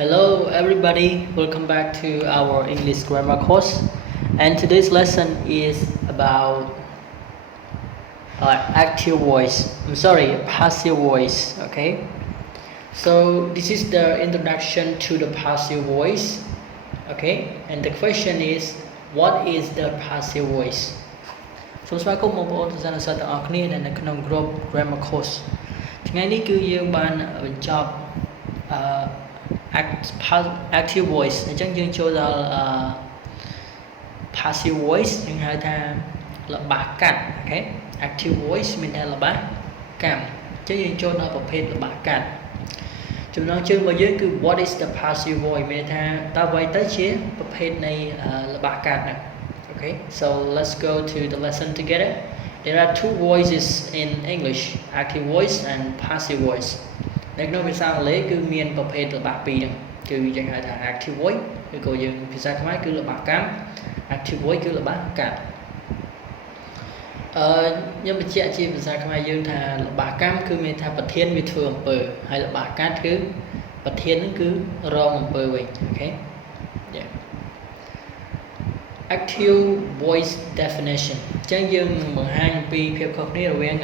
Hello everybody, welcome back to our English grammar course, and today's lesson is about active voice, passive voice. Okay, so this is the introduction to the passive voice. Okay, and the question is, what is the passive voice? សូមស្វាគមន៍បងប្អូនសិស្សនិស្សិតទាំងអស់គ្នានៅក្នុង group grammar course ថ្ងៃនេះគឺយើងបានបញ្ចប់ active voice អញ្ចឹងយើងចូលដល់ passive voice យើងហៅថាល្បះកាត់ okay active voice មានតែល្បះកាត់អញ្ចឹងយើងចូលដល់ប្រភេទល្បះកាត់ចំណងជើងរបស់យើងគឺ what is the passive voice មានថាតើអ្វីទៅជាប្រភេទនៃល្បះកាត់ហ្នឹង okay so let's go to the lesson together. There are two voices in English, active voice and passive voice. នៅក្នុងភាសាអង់គ្លេសគឺមានប្រភេទល្បះពីរហ្នឹងគឺយើងហៅថា active voice ឬក៏យើងភាសាខ្មែរគឺល្បះកម្ម active voice គឺល្បះកាត់ខ្ញុំបញ្ជាក់ជាភាសាខ្មែរយើងថាល្បះកម្មគឺមានថាប្រធានវាធ្វើអំពើហើយល្បះកាត់គឺប្រធានហ្នឹងគឺរងអំពើវិញ okay yeah active voice definition អញ្ចឹងយើងបង្ហាញអំពីភាពខុសគ្នារវាង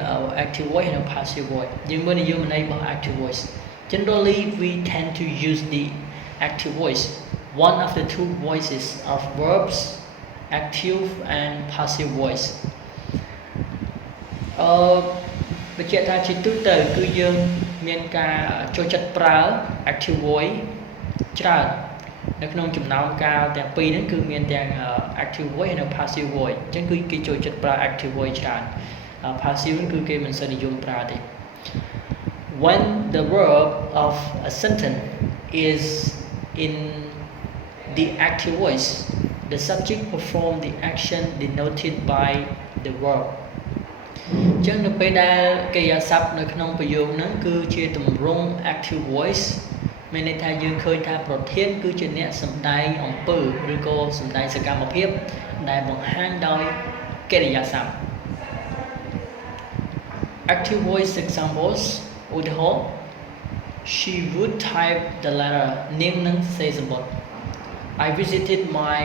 active voice និង passive voice យើងមើលនិយមន័យរបស់ active voice. Generally we tend to use the active voice, one of the two voices of verbs, active and passive voice. បញ្ជាក់ថាជាទូទៅគឺយើងមានការចូលចិត្តប្រើ active voice ច្រើននៅក្នុងចំណោមកាលទាំងពីរហ្នឹងគឺមានទាំង active voice និង passive voice អញ្ចឹងគឺគេចូលចិត្តប្រើ active voice ច្រើន passive គឺគេមិនសូវនិយមប្រើទេ When the verb of a sentence is in the active voice, the subject perform the action denoted by the verb. អញ្ចឹងនៅពេលដែលកិរិយាសព្ទនៅក្នុងប្រយោគហ្នឹងគឺជាទម្រង់ active voice មានន័យថាយើងឃើញថាប្រធានគឺជាអ្នកសម្ដែងអំពើឬក៏សម្ដែងសកម្មភាពដែលបង្ហាញដោយកិរិយាសព្ទ Active voice examples ឧទាហរណ៍ She would type the letter នាងនឹងសរសេរសំបុត្រ I visited my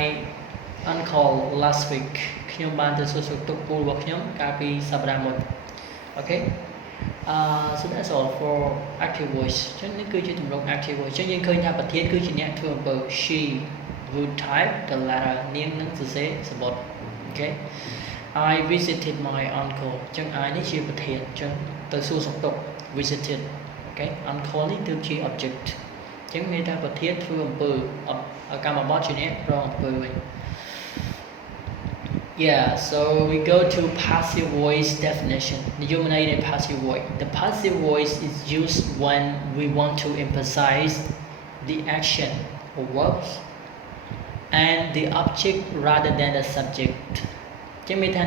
uncle last week ខ្ញុំបានទៅសួរសុខទុក្ខពូរបស់ខ្ញុំកាលពីសប្តាហ៍មុន Okay so that's all for active voice អញ្ចឹងនេះគឺជាទម្រង់ active voice អញ្ចឹងយើងឃើញថាប្រធានគឺជាអ្នកធ្វើអំពើ she would type the letter នាងនឹងសរសេរសំបុត្រ Okay I visited my uncle អញ្ចឹង I នេះជាប្រធានអញ្ចឹងទៅសួរសុខទុក្ខ visited Okay uncle នេះគឺជា object អញ្ចឹងមានថាប្រធានធ្វើអំពើកម្មបត្តិជាអ្នកប្រងអំពើវិញYeah, so we go to passive voice definition. The passive voice. The passive voice is used when we want to emphasize the action or verbs and the object rather than the subject. ចឹងមានថា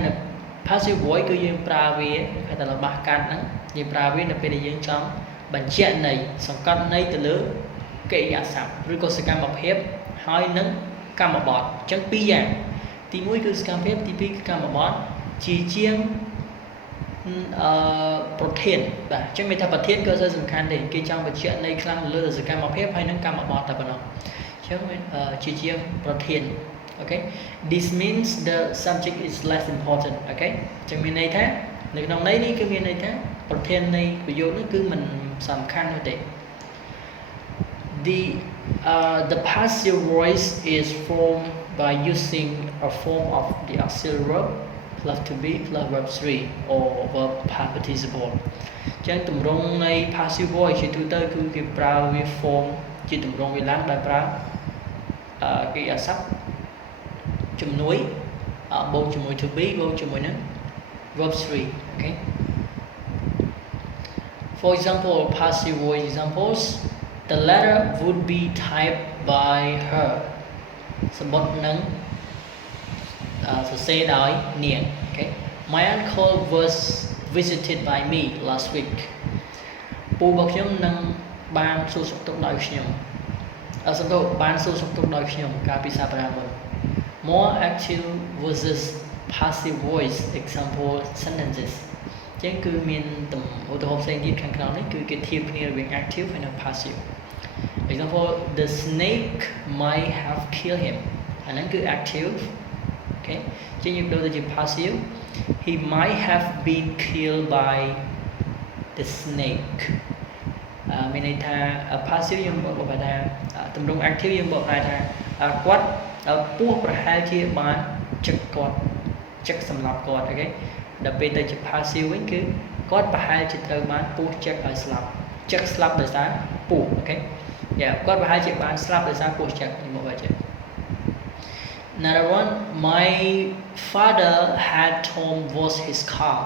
passive voice គឺយើងប្រើវាគេថាល្បះកាត់ហ្នឹងយើងប្រើវានៅពេលដែលយើងចង់បញ្ជាក់ន័យសង្កត់ន័យទៅលើកិរិយាសព្ទឬក៏សកម្មភាពហើយនឹងកម្មបត្តិអញ្ចឹងពីរយ៉ាងទី1គឺសកម្មភាពទី2គឺកម្មបត្តិជាជាងប្រធានបាទអញ្ចឹងមានថាប្រធានក៏សំខាន់ដែរគេចង់បញ្ជាក់ន័យខ្លះលើសកម្មភាពហើយនឹងកម្មបត្តិតែប៉ុណ្ណោះអញ្ចឹងជាជាងប្រធាន Okay this means the subject is less important Okay អញ្ចឹងមានន័យថានៅក្នុងន័យនេះគឺមានន័យថាប្រធាននៃប្រយោគនេះគឺមិនសំខាន់នោះទេ The passive voice is formed by using a form of the auxiliary verb plus to be plus verb 3 or verb past participle អញ្ចឹងទម្រង់នៃ passive voice ជាទូទៅគឺគេប្រើវា form ជាទម្រង់វាឡើងដោយប្រើកិរិយាសព្ទជំនួយបូកជាមួយ to be បូកជាមួយនឹង verb 3 Okay For example passive voice examples The letter would be typed by her សំបុត្រនឹងសរសេរដោយនាង Okay My uncle was visited by me last week ពូរបស់ខ្ញុំនឹងបានសួរសុខទុក្ខដោយខ្ញុំសំដៅបានសួរសុខទុក្ខដោយខ្ញុំកាលពីសប្តាហ៍មុន More active versus passive voice example sentences ចឹងគឺមានឧទាហរណ៍ផ្សេងទៀតខាងក្រោមនេះគឺគេធៀបគ្នារវាង active ហើយនិង passive example the snake might have killed him អាហ្នឹងគឺ active okay ជាងយើងដូរទៅជា passive he might have been killed by the snake មានន័យថា passive យើងបកថាទម្រង់ active យើងបកថាគាត់ពស់ប្រហែលជាបានចឹកគាត់ចឹកសម្លាប់គាត់អូខេដល់ពេលទៅជា passive វិញគឺគាត់ប្រហែលជាត្រូវបានពស់ចឹកឲ្យស្លាប់ចឹកស្លាប់ដោយសារពស់អូខេគាត់ប្រហែលជាបានស្លាប់ដោយសារពស់ចឹកនេះមកវិញ Another one my father had Tom wash his car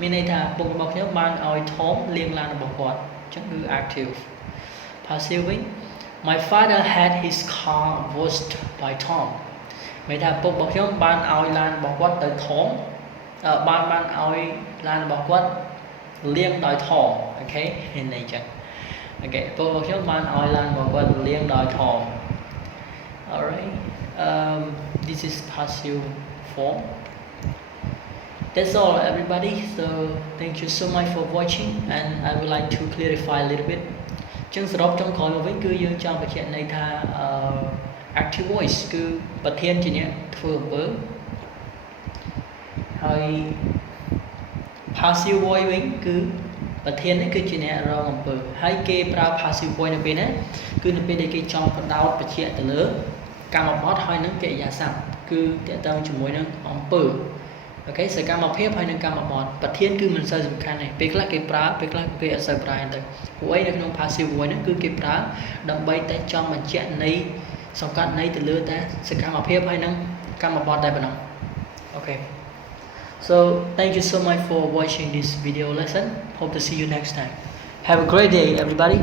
មានន័យថាពុករបស់ខ្ញុំបានឲ្យ Tom លាងឡានរបស់គាត់អញ្ចឹងគឺ active passive វិញ My father had his car washed by Tom មានថាពុករបស់ខ្ញុំបានឲ្យឡានរបស់គាត់ទៅ Tom បានឲ្យឡានរបស់គាត់លាងដោយ Tom អូខេនេះអញ្ចឹងអូខេពុករបស់ខ្ញុំបានឲ្យឡានរបស់គាត់លាងដោយ Tom Alright this is passive form That's all everybody so thank you so much for watching and I would like to clarify a little bit ចឹងសរុបចុងក្រោយមកវិញគឺយើងចង់បញ្ជាក់ន័យថា active voice គឺប្រធានជាអ្នកធ្វើអំពើហើយ passive voice វិញគឺប្រធាននេះគឺជាអ្នករងអំពើហើយគេប្រើ passive voice នៅពេលណាគឺនៅពេលដែលគេចង់បដោតបញ្ជាក់ទៅលើកម្មបត្តិហើយនឹងកិរិយាសព្ទគឺតកតងជាមួយនឹងអំពើអូខេសកម្មភាពហើយនឹងកម្មបត្តិប្រធានគឺមិនសូវសំខាន់ទេពេលខ្លះគេប្រើពេលខ្លះគេអត់សូវប្រើទេព្រោះអីនៅក្នុង passive voice ហ្នឹងគឺគេប្រើដើម្បីតែចង់បញ្ជាក់ន័យសង្កត់ន័យទៅលើតែសកម្មភាពហើយនឹងកម្មបត្តិតែប៉ុណ្ណោះអូខេ So thank you so much for watching this video lesson hope to see you next time have a great day everybody